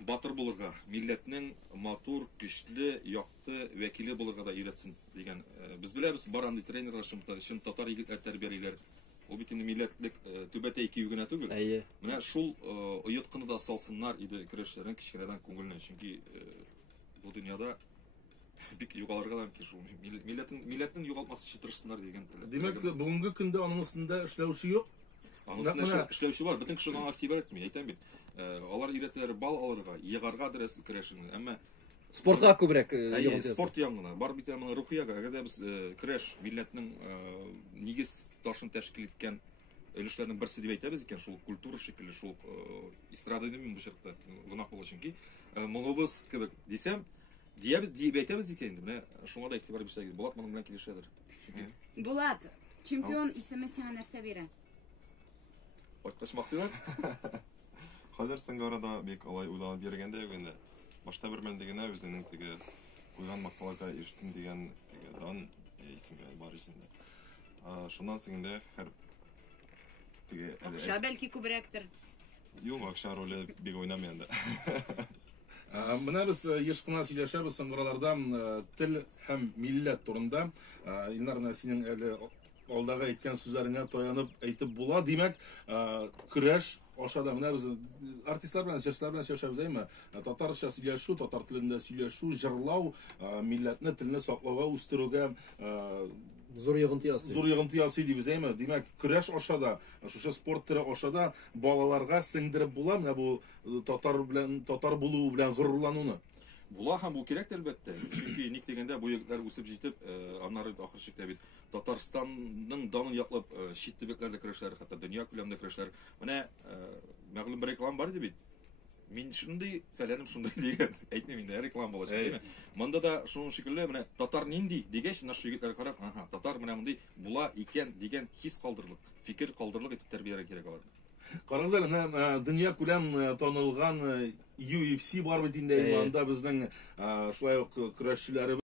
батыр булырга, милләтнең матур, көчле, якты вәкиле булырга да өйрәтсен дигән. Без беләбез, бар андый тренерлар шын татар егетләр тәрбиялиләр. Ул бит инде милләтлек түбәтәй кию генә түгел. Менә шул оятканы да салсыннар иде көрәшләрнең кичкенәдән күңеленә. Чөнки бу дөньяда бик югалырга да мөмкин шул. Милләтнең югалтмасы өчен тырышсыннар дигән теләк. Димәк, бүгенге көндә аның өстендә эшләүче юк. Анысында эшләүче бар. Бөтен кеше аңа игътибар итми, әйтәм бит. Алар өйрәтәләр бал алырга, егарга дөрес көрәшне. Әмма спортка күбрәк спорт яңгына. Бар бит моның рухиягә. Әгәр без көрәш милләтнең нигез ташын тәшкил иткән өлешләрнең берсе дип әйтәбез икән, шул культура шикелле, шул эстрада дип бу чакта гына булыр чөнки моңыбыз кебек дисәм, диябез дип әйтәбез икән инде. Менә шуңа да игътибар бирсәгез, Булат моның белән килешәдер. Булат, чемпион исеме сиңа нәрсә бирә? Кайткач мактыйлар. Хәзер соңгы арада бик алай уйланып йөргәндә юк инде. Башта бер мәлдә генә үзенең теге куйган макталарга ирештем дигән дан исемгә бар исемдә. Шуннан соң инде һәр теге Акча бәлки күбрәктер. Юк, акча роле бик уйнамый инде. Менә без еш кына сөйләшәбез соңгыраларда тел һәм милләт турында. Илнар, синең әле алдагы әйткән сүзләреңә таянып әйтеп була. Димәк, көрәш ашада менә без артистлар белән, җырчылар белән сөйләшәбез, әйме? Татарча сөйләшү, татар телендә сөйләшү, җырлау, милләтне, телне саклауга, үстерүгә зур йогынты ясый дибез, әйме? Димәк, көрәш ашада, шушы спорт төре ашада балаларга сеңдереп була, менә бу татар булу белән горурлануны. Була һәм бу кирәк әлбәттә. Чөнки ник дигәндә бу егетләр үсеп җитеп, аннары ахыр чиктә бит Татарстанның данын яклап чит төбәкләрдә көрәшләр, хәтта дөнья күләмендә көрәшләр. Менә мәгълүм бер реклама бар дип бит. Мин шундый, фәләнем шундый дигән. Әйтмим инде, реклама булачак, әйме? Монда да шуның шикелле, менә татар нинди дигәч, наш егетләр карап, татар менә мондый була икән дигән хис калдырлык, фикер калдырлык итеп тәрбияләргә кирәк алар. Карагыз әле, менә дөнья күләм танылган UFC бар бит инде, анда безнең шулай ук көрәшчеләр